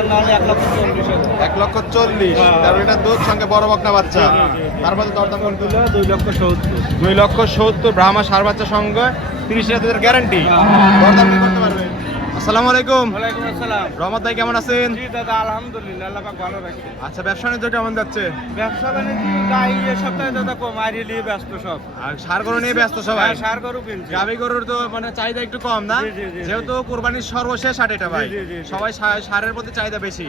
1,40,000 13 litre দুধ সঙ্গে বড় বকনা বাচ্চা। তারপরে দরদাম করতে 2,70,000 ব্রাহ্মা সার বাচ্চা সঙ্গে 30 লিটার দুধের গ্যারান্টি। দরদাম কি করতে পারবে? আসসালামু আলাইকুম। ওয়ালাইকুম আসসালাম। রহমত ভাই কেমন আছেন? জি দাদা আলহামদুলিল্লাহ, আল্লাহ পাক ভালো রাখছে। আচ্ছা, ব্যবসা বাণিজ্য কেমন যাচ্ছে? ব্যবসা বাণিজ্য গাই এই সপ্তাহে দাদা কম, আইরে নিয়ে ব্যস্ত সব। আর সার গরু নিয়ে ব্যস্ত সবাই। হ্যাঁ, সার গরু কিনছে। গাভী গরুর তো মানে চাহিদা একটু কম না, জি, জি, জি, যেহেতু কুরবানির সর্বশেষ হাট এটা ভাই, জি, জি, জি। সবাই সারের প্রতি চাহিদা বেশি।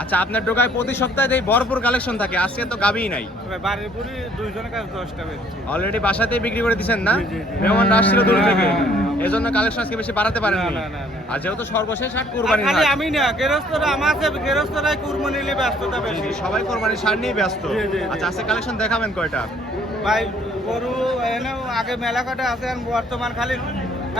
আচ্ছা, আপনার ঢোকায় প্রতি সপ্তাহে ভরপুর কালেকশন থাকে, আজকে তো গাভীই নাই। বাড়ির পুরি দুইজনের কাছে 10টা বেচছি। অলরেডি বাসাতেই বিক্রি করে দিচ্ছেন না? জি, জি, জি। মেহমানরা আসছিল দূর থেকে, হ্যাঁ, হ্যাঁ। এজন্য কালেকশন আজকে বেশি বাড়াতে পারেননি। না, না, না। আর যেহেতু সর্বশেষ হাট আর কুরবানির খালি হাট, আমি না, গৃহস্থরা আমাদের গৃহস্থরাই কুরবানি নিয়ে ব্যস্ততা বেশি। সবাই কুরবানির সার নিয়ে ব্যস্ত। জি, জি, জি। আচ্ছা, আজকে কালেকশন দেখাবেন কয়টা? ভাই গরু এনেও আগে মেলা কাটা আছে, আর বর্তমান খালি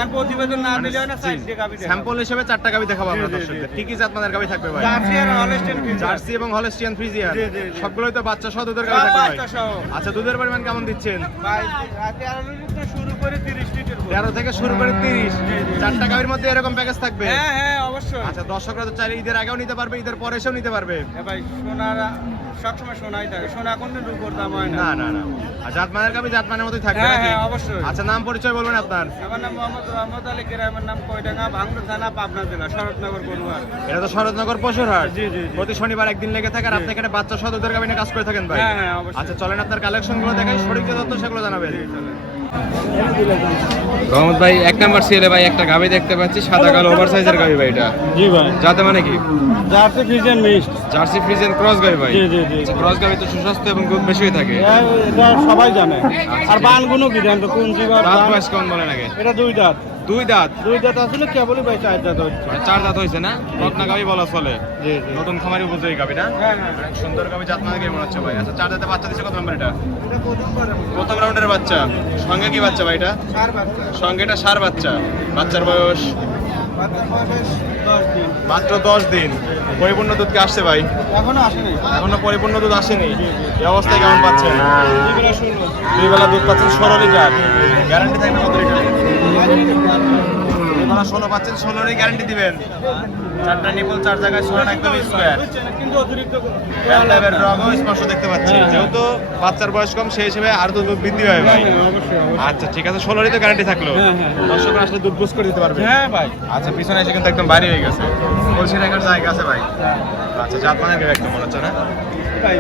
আর প্রতিবেদন না দিলে হয় না, সাইড দিয়ে গাবি দেখাবো। স্যাম্পল হিসেবে 4টা গাভী দেখাবো আমরা জি, জি, দর্শকদের। জি। কি কি জাতমানের গাভী থাকবে ভাই? জার্সি আর হলস্টাইন কিনছে। জার্সি এবং হলস্টিয়ান ফ্রিজিয়ান, জি, জি, জি। সবগুলোই তো বাচ্চা সহ দুধের গাভী সব থাকবে ভাই। বাচ্চা সহ। আচ্ছা, দুধের পরিমাণ কেমন দিচ্ছেন? ভাই রাতে 11 লিটার শুরু করে 30 লিটার পর্যন্ত। 13 থেকে শুরু করে 30। জি, জি। 4টা গাভীর মধ্যে এরকম প্যাকেজ থাকবে? হ্যাঁ হ্যাঁ অবশ্যই। আচ্ছা, দর্শকরা তো চাইলে ঈদের আগেও নিতে পারবে, ঈদের পরে এসেও নিতে পারবে। ভাই সোনার সবসময় সোনাই থাকে, সোনা কোনদিন রূপোর দাম হয় না। না না না, আর জাতমানের গাভী জাতমানের মতোই থাকবে হ্যাঁ নাকি? হ্যাঁ অবশ্যই। আচ্ছা, নাম পরিচয় বলবেন আপনার? আমার নাম মোহাম্মদ রহমত আলী, গ্রামের নাম কয়ডাঙ্গা, ভাঙড়া থানা, পাবনা জেলা, শরৎনগর গরুহাট। এটা তো শরৎনগর পশুরহাট। জি, জি, জি। প্রতি শনিবার একদিন লেগে থাকে, আর আপনি এখানে বাচ্চা সহ দুধের গাভী নিয়ে কাজ করে থাকেন ভাই? হ্যাঁ হ্যাঁ অবশ্যই। আচ্ছা, চলেন আপনার কালেকশন গুলো দেখাই, সঠিক যে তথ্য সেগুলো জানাবেন। জি, চলেন। রহমত ভাই, 1 নাম্বার সিএলে ভাই একটা গাভী দেখতে পাচ্ছি, সাদা কালো ওভার সাইজের গাভী ভাই। এটা জি ভাই, যাতে মানে কি? Jersey Friesian mixed. Jersey Friesian cross গাভী ভাই। জি, জি, জি। আচ্ছা, ক্রস গাভী তো সুস্বাস্থ্য এবং দুধ বেশি হয়ে থাকে। এটা সবাই জানে। আর বানগুলো কি জানতো কোন জীবন? দাঁত বয়স কেমন বলেন আগে? এটা দুই দাঁত। 2 দাঁত। দুই দাঁত আসলে কেবলই ভাই 4 দাঁত হচ্ছে। মানে 4 দাঁত হয়েছে না? বকনা গাভী বলা চলে। জি জি। নতুন খামারি উপযোগী গাভী না? হ্যাঁ হ্যাঁ। অনেক সুন্দর গাভী, জাতমান গাভী মনে হচ্ছে ভাই। আচ্ছা, 4 দাঁতে বাচ্চা দিছে কত নাম্বার এটা? এটা প্রথম করে প্রথম রাউন্ডের বাচ্চা। সঙ্গে কি বাচ্চা ভাই এটা? 4 বাচ্চা। সঙ্গে এটা সার বাচ্চা। বাচ্চার বয়স বাচ্চার বয়স 10 দিন। মাত্র 10 দিন। পরিপূর্ণ দুধ কি আসছে ভাই? এখনো আসেনি। এখনো পরিপূর্ণ দুধ আসেনি। এই অবস্থায় কেমন পাচ্ছেন? এগুলো শুনলো। 2 বেলা দুধ পাচ্ছেন 16 লিটার। গ্যারান্টি থাকবে কত লিটার? 2 বেলা 16 পাচ্ছেন, 16 গ্যারান্টি দিবেন। 4টা নিপল 4 জায়গায় 16 একদম স্কয়ার। কিন্তু অতিরিক্ত ব্যালের রঙও স্পষ্ট দেখতে পাচ্ছি। যেহেতু বাচ্চার বয়স কম, সেই হিসেবে আরো দুধ বৃদ্ধি হয় ভাই। অবশ্যই অবশ্যই। আচ্ছা, ঠিক আছে, 16 তো গ্যারান্টি থাকলো। হ্যাঁ, হ্যাঁ। দর্শকরা আসলে দুধ বুঝ করে দিতে পারবে। হ্যাঁ ভাই। আচ্ছা, পিছনে এসে কিন্তু একদম বাড়ি হয়ে গেছে, কলসি রাখার জায়গা আছে ভাই। আচ্ছা, জাতমানের গাভী একদম মনে হচ্ছে না? ভাই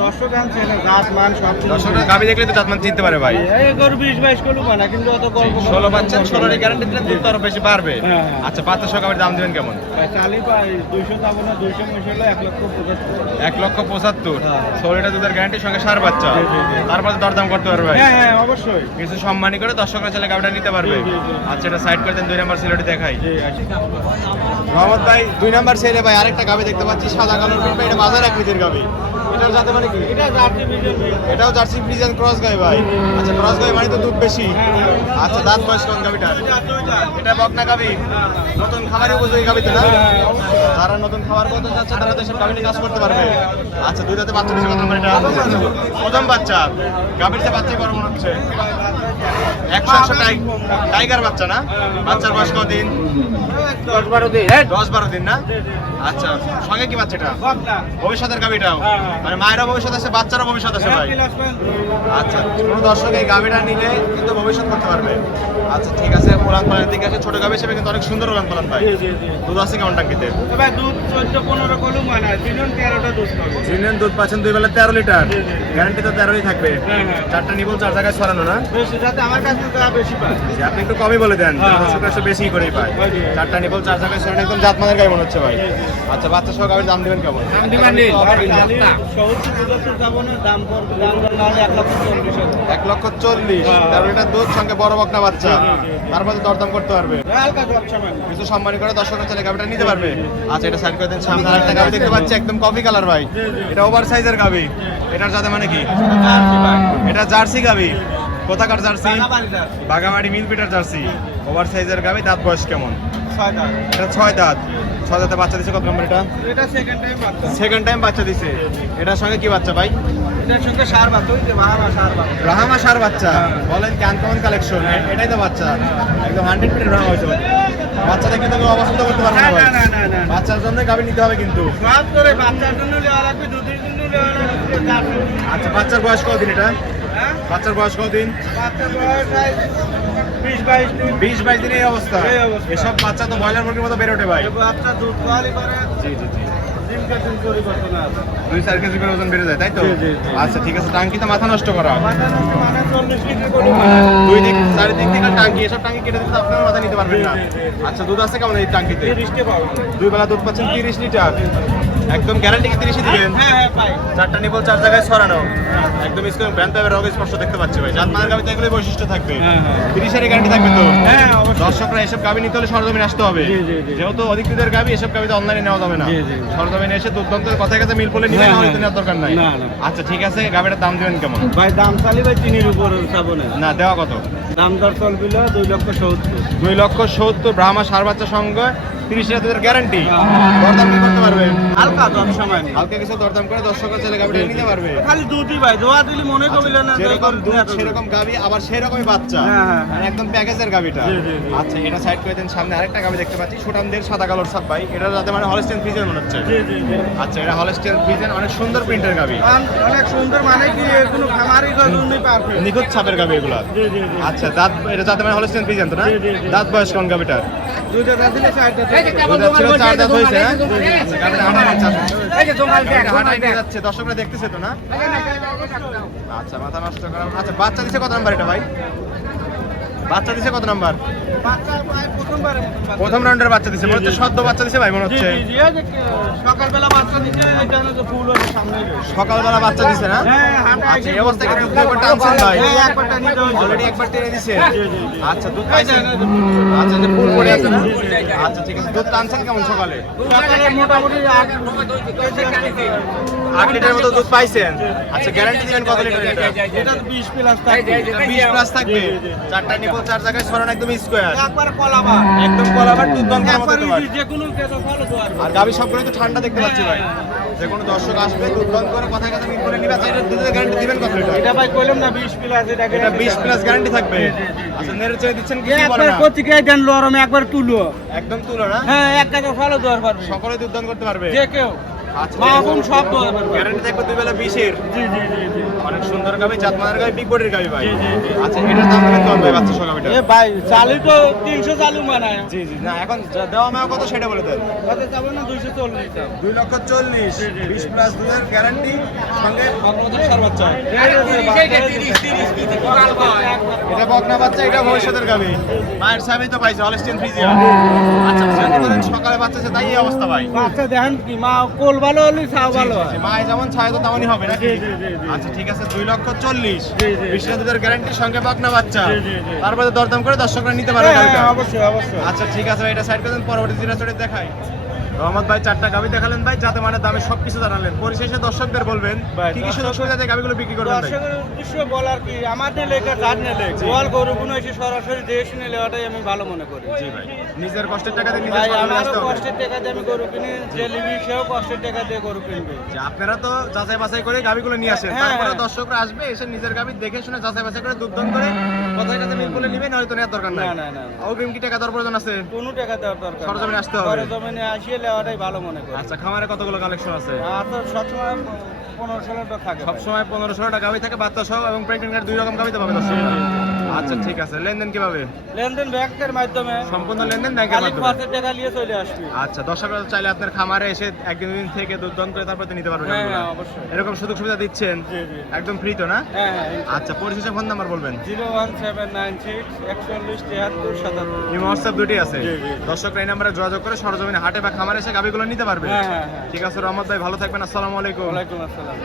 দর্শক আনছে না, জাত মান সব কিছু। দর্শকরা গাভী দেখলে তো জাতমান চিনতে পারে ভাই। এই গরু 20-22 কিলো বানা, কিন্তু অত গল্প 16 পাচ্ছেন, 16 গ্যারান্টি দিলে দুধ তো আরো বেশি বাড়বে। হ্যাঁ, হ্যাঁ। আচ্ছা, বাচ্চা সহ গাভীর দাম দিবেন কেমন? ভাই চালি পাই 200 দাম না, 200 মশলা 1,75,000। 1,75,000। হ্যাঁ। 16 লিটার দুধের গ্যারান্টি, সঙ্গে সার বাচ্চা। জি, জি, জি। তারপরে দরদাম করতে পারবে ভাই। হ্যাঁ হ্যাঁ অবশ্যই। কিছু সম্মানী করে দর্শকরা চাইলে গাভীটা নিতে পারবে। জি, জি, জি। আচ্ছা, এটা সাইড করে দেন, 2 নাম্বার সিলেটি দেখাই। জি আচ্ছা। রহমত ভাই, 2 নাম্বার সেলে ভাই আরেকটা গাভী দেখতে পাচ্ছি, সাদা কালোর প্রিন্ট ভাই। এটা মাঝার আকৃতির গাভী। এটার জাতে মানে কি? এটা জার্সি ফ্রিজিয়ান মিক্সড। এটাও জার্সি ফ্রিজিয়ান ক্রস গাভী ভাই। আচ্ছা, ক্রস গাভী মানে তো দুধ বেশি। আচ্ছা, দাঁত বয়স কোন গাভীটা? এটা বকনা গাভী। নতুন খামারি উপযোগী গাভী তো না? যারা নতুন খাবার করতে চাচ্ছে তারা তো এসব গাভী নিয়ে কাজ করতে পারবে। আচ্ছা, 2 দাঁতে বাচ্চা দিচ্ছে কত নাম্বার এটা? প্রথম বাচ্চা। গাভীর চেয়ে বাচ্চাই বড় মনে হচ্ছে। 100 টাইগার বাচ্চা না? বাচ্চার বয়স কতদিন? 10-12 দিন। 10-12 দিন না? আচ্ছা, সঙ্গে কি বাচ্চাটা? বকনা। ভবিষ্যতের গাভীটাও? হ্যাঁ, হ্যাঁ। মানে মায়েরও ভবিষ্যৎ আছে, বাচ্চারও ভবিষ্যৎ আছে ভাই। আচ্ছা, কোনো দর্শক এই গাভীটা নিলে কিন্তু ভবিষ্যৎ করতে পারবে। আচ্ছা, ঠিক আছে, উলান পালানের দিকে আছে, ছোট গাভী হিসেবে কিন্তু অনেক সুন্দর উলান পালান ভাই। জি জি জি। দুধ আছে কেমন টাঙ্কিতে? ভাই দুধ 14-15 কিলো মানে, দিন 13টা দুধ পাবে। দিনের দুধ পাচ্ছেন 2 বেলা 13 লিটার। জি, জি, জি। গ্যারান্টি তো 13ই থাকবে। হ্যাঁ, হ্যাঁ। 4টা নিবল 4 জায়গায় ছড়ানো না? বেশি যাতে আমার কাছে তো বেশি পায়। যে আপনি একটু কমই বলে দেন, হ্যাঁ, দর্শকরা একটু বেশি করেই পায়। হ্যাঁ, জি। 4টা নিবল 4 জায়গায় ছড়ানো, একদম জাতমানের গায়ে মনে হচ্ছে ভাই। আচ্ছা, বাচ্চা সহ গাভীর দাম দিবেন কেমন? দাম দিবেন নি। সহজে দুধ যাব না, দাম করবে, দাম করলে 1,40,000। 1,40,000। হ্যাঁ। 13 লিটার দুধ সঙ্গে বড় বকনা বাচ্চা। জি, জি, জি। তারপরে দরদাম করতে পারবে। হালকা ব্যবসা মানে। কিছু সম্মানী করে দর্শকরা চাইলে গাভীটা নিতে পারবে। আচ্ছা, এটা সাইড করে দেন। সামনে আরেকটা গাভী দেখতে পাচ্ছি, একদম কফি কালার ভাই। এটা ওভার সাইজের গাভী। এটার সাথে মানে কি? জার্সি ভাই। এটা জার্সি গাভী। কোথাকার জার্সি? বাগাবাড়িদার। বাগাবাড়ি মিল পিটার জার্সি। ওভার সাইজের গাভী। দাঁত বয়স কেমন? 6 দাঁত। এটা 6 দাঁত। 6 দাঁতে বাচ্চা দিছে কত নম্বর এটা? এটা সেকেন্ড টাইম বাচ্চা। সেকেন্ড টাইম বাচ্চা দিছে। এটার সঙ্গে কি বাচ্চা ভাই? এটার সঙ্গে সার বাচ্চা, ওই যে মাহারা সার বাচ্চা। রাহামা সার বাচ্চা। বলেন কি আনকমন কালেকশন। এটাই তো বাচ্চা। একদম 100 পিটের রাহামা হয়েছে ভাই। বাচ্চা দেখে তো কেউ অপছন্দ করতে পারবে না না ভাই। না না না না বাচ্চার জন্য গাভী নিতে হবে কিন্তু। সব করে বাচ্চার জন্য নেওয়া লাগবে, দুধের জন্য নেওয়া লাগবে। আচ্ছা বাচ্চার বয়স কতদিন এটা? হ্যাঁ বাচ্চার বয়স কতদিন? বাচ্চার বয়স প্রায় 20-22 দিন। 20-22 দিনের এই অবস্থা। এই অবস্থা। এসব বাচ্চা তো ব্রয়লার মুরগির মতো বের ওঠে ভাই। এই বাচ্চা দুধ খাওয়ালি করে জি জি জি। দিনকে দিন পরিবর্তন আছে। 2-4 কেজি করে ওজন বেড়ে যায় তাই তো? জি, জি, জি। আচ্ছা ঠিক আছে, টাঙ্কি তো মাথা নষ্ট করা। মাথা নষ্ট মানে 40 লিটার করে দুই দিক চারিদিক থেকে টাঙ্কি, এসব টাঙ্কি কেটে দিতে আপনার মাথা নিতে পারবেন না। জি, জি, জি। আচ্ছা দুধ আছে কেমন এই টাঙ্কিতে? 30 পাবো। দুই বেলা দুধ পাচ্ছেন 30 লিটার। একদম গ্যারান্টি কি 30ই দিবেন? হ্যাঁ হ্যাঁ পাই। চারটা নিপল 4 জায়গায় ছড়ানো। একদম স্ক্রিন ব্যান্ড পাইপের রোগ স্পষ্ট দেখতে পাচ্ছি ভাই। জাত মানের গাবিতে এগুলোই বৈশিষ্ট্য থাকবে। হ্যাঁ, হ্যাঁ। 30-এর গ্যারান্টি থাকবে তো? হ্যাঁ অবশ্যই। দর্শকরা এসব গাবি নিতে হলে সরজমিনে আসতে হবে। জি, জি, জি। যেহেতু অধিক দুধের গাবি, এসব গাবিতে অনলাইনে নেওয়া যাবে না। জি, জি। সরজমিনে এসে দুধ কথায় কাছে মিল বলে নিবেন, হ্যাঁ, নাহলে তো হ্যাঁ। নেওয়ার দরকার নাই। না, না। আচ্ছা ঠিক আছে, গাবিটার দাম দিবেন কেমন? ভাই দাম চালি ভাই চিনির উপর চাবো না। না দেওয়া কত? দাম দর চলবিল 2,70,000। 2,70,000 ব্রাহ্মা সার বাচ্চা সঙ্গে 30,000 দুধের গ্যারান্টি। হ্যাঁ। দরদাম কি করতে পারবেন? হালকা দম সময় নেই। হালকা কিছু দরদাম করে দর্শকরা ছেলে গাবিটা নিতে পারবে। খালি দুধই ভাই দোয়া দিলি মনে করবিল না যেরকম দুধ সেরকম গাবি, আবার সেরকমই বাচ্চা। হ্যাঁ, হ্যাঁ। মানে একদম প্যাকেজের গাবিটা। জি, জি, জি। আচ্ছা এটা সাইড করে দেন। সামনে আরেকটা গাবি দেখতে পাচ্ছি, সুটামদের সাদা কালোর সাপ ভাই। এটা যাতে মানে হলস্টেইন ফ্রিজের মনে হচ্ছে। জি জি জি। আচ্ছা এটা হলস্টেইন ফ্রিজের, অনেক সুন্দর প্রিন্টের গাবি, অনেক সুন্দর মানে কি কোনো খামারি গজুনি পারফেক্ট। নিখুঁত ছাপের গাবি এগুলা। জি জি জি। আচ্ছা দাঁত, এটা যাতে মানে হলস্টেইন ফ্রিজেন তো না? জি, জি, জি। দাঁত বয়স কোন গাবিটার? দুইটা দাঁত দিলে চারটা দাঁত। দুধ ছিল 4 দাঁত হয়েছে না? আচ্ছা গাবিটা হাঁটাই নিচ্ছে আসলে। গাবিটা হাঁটাই নিয়ে যাচ্ছে, দর্শকরা দেখতেছে তো না? আচ্ছা মাথা নষ্ট করা। আচ্ছা বাচ্চা দিছে কত নাম্বার এটা ভাই? বাচ্চা দিছে কত নাম্বার? বাচ্চা ভাই প্রথমবারে প্রথম রাউন্ডের বাচ্চা দিছে মনে হচ্ছে, সদ্য বাচ্চা দিছে ভাই মনে জি হচ্ছে। জি জি। এই যে সকালবেলা বাচ্চা দিচ্ছে এটা না তো ফুল হয়ে সামনেই রয়েছে। সকালবেলা বাচ্চা দিছে না? হ্যাঁ হাঁটা আচ্ছা এই অবস্থায় কিন্তু দুধ একবার টানছেন ভাই। হ্যাঁ একবার টানি দাও। অলরেডি একবার টেনে দিছে। জি, জি, জি। আচ্ছা দুধ পাইছেন? আচ্ছা যে ফুল পড়ে আছে না? আচ্ছা ঠিক আছে, দুধ টানছেন কেমন সকালে? সকালে মোটামুটি 8 8 লিটার মতো দুধ পাইছেন। আচ্ছা গ্যারান্টি দিবেন কত লিটার এটা? এটা 20 প্লাস থাকবে। এটা 20 প্লাস থাকবে। জি, জি, জি। চারটা নিপল 4 জায়গায় ছড়ানো, একদম স্কয়ার। একবার কলাবা। একদম কলাবার দুধ দন করার মতো একবার তোমার। যে কোনো কেটো ভালো তো আর। আর গাবি সবগুলো তো ঠান্ডা দেখতে পাচ্ছি ভাই। যে কোনো দর্শক আসবে দুধ দন করে কথায় কথা মিল করে নিবে। আচ্ছা এটা দুধের গ্যারান্টি দিবেন কত লিটার? এটা ভাই কইলাম না 20 প্লাস এটাকে। এটা 20 প্লাস গ্যারান্টি থাকবে। আচ্ছা নেড়ে চেড়ে দিচ্ছেন কি বলে একবার না? কোথেকে দেন লরম একবার তুলো। একদম তুলো না? হ্যাঁ এক কাটা ভালো দর পারবে। সকলে দুধ দান করতে পারবে। যে কেউ আচ্ছা মা বোন সব দর পারবে। গ্যারান্টি থাকবে দুই বেলা 20-এর। জি জি জি জি। অনেক সুন্দর গাবি, জাতমানের গাবি, বিগ বডির গাবি ভাই। জি, জি, জি। আচ্ছা এটার দাম দেবেন কত ভাই বাচ্চা সহ গাবিটা? এ ভাই চালু তো 300 চালু মানায়। জি জি না, এখন দেওয়া মায়া কত সেটা বলে দেন। কত যাবে না 240 টাকা। 2,40,000 20 প্লাস দুধের গ্যারান্টি সঙ্গে অগ্রগতির সার বাচ্চা। এটা বকনা বাচ্চা, এটা ভবিষ্যতের গাবি। মায়ের সাহেবই তো পাইছে হলস্টেইন ফ্রিজিয়ান। আচ্ছা যদি বলেন সকালে বাচ্চা আছে তাই এই অবস্থা ভাই। বাচ্চা দেখেন কি মা কোল ভালো হলে ছাও ভালো হয়। মায়ে যেমন ছায় তো তেমনই হবে নাকি? জি, জি, জি, জি। আচ্ছা ঠিক আছে 2,40,000 জি, জি। 20 দুধের গ্যারান্টির সঙ্গে বকনা বাচ্চা। জি, জি, জি। তারপরে দরদাম করে দর্শকরা নিতে পারবে হ্যাঁ, গাবিটা। অবশ্যই অবশ্যই। আচ্ছা ঠিক আছে ভাই, এটা সাইড করে দেন, পরবর্তী জিরাচড়ি দেখাই। রহমত ভাই 4টা গাবি দেখালেন ভাই, যাতে মানে দামে সবকিছু জানালেন। পরিশেষে দর্শকদের বলবেন ভাই, কি কি সুযোগ সুবিধা দিয়ে গাবিগুলো বিক্রি করবেন ভাই? দর্শকের উদ্দেশ্য বলার কি আমাদের লেখা কাজ নেলে গোয়াল গরু কোনো এসে সরাসরি দেশ নিলে ওটাই আমি ভালো মনে করি। জি ভাই, নিজের কষ্টের টাকা দিয়ে নিজের ভাই সরজমিনে আমারও আসতে হবে। কষ্টের টাকা দিয়ে আমি গরু কিনি, যে লিবি সেও কষ্টের টাকা দিয়ে গরু কিনবে। যে আপনারা তো যাচাই বাছাই করে গাবিগুলো নিয়ে আসেন, হ্যাঁ, তারপরে হ্যাঁ। দর্শকরা আসবে, এসে নিজের গাবি দেখে শুনে যাচাই বাছাই করে দুধ দন করে কথায় কথা মিল করে নিবেন, হয়তো নেওয়ার দরকার নাই। না না না অগ্রিম কি টাকা দেওয়ার প্রয়োজন আছে? কোনো টাকা দেওয়ার দরকার নেই। সরজমিনে আসতে হবে। সরজমিনে আসিয়ে নেওয়াটাই ভালো মনে করি। আচ্ছা খামারে কতগুলো কালেকশন আছে? আর তো সবসময় 15-16টা থাকে ভাই। সবসময় 1500 গাবি থাকে, বাচ্চা সহ এবং প্রেগনেন্ট গাড়ি 2 রকম গাবিতে পাবে দর্শক। আচ্ছা ঠিক আছে, লেনদেন কিভাবে? লেনদেন ব্যাংকের মাধ্যমে সম্পূর্ণ লেনদেন ব্যাংকের খালি মাধ্যমে। খরচের টাকা নিয়ে চলে আসবি। আচ্ছা দর্শকরা চাইলে আপনার খামারে এসে একদিন দুদিন থেকে দুধ দন করে তারপরে নিতে পারবেন হ্যাঁ গাবিগুলো। হ্যাঁ অবশ্যই। এরকম সুযোগ সুবিধা দিচ্ছেন? জি জি। একদম ফ্রি তো না? হ্যাঁ হ্যাঁ। আচ্ছা পরিশেষে ফোন নাম্বার বলবেন। 01796 41 73 77। এই হোয়াটসঅ্যাপ দুটি আছে। জি, জি। দর্শকরা এই নাম্বারে যোগাযোগ করে সরজমিনে হাটে বা খামারে এসে গাবিগুলো নিতে পারবে। হ্যাঁ হ্যাঁ হ্যাঁ। ঠিক আছে রহমত ভাই, ভালো থাকবেন। আসসালামু আলাইকুম। ওয়ালাইকুম আসসালাম।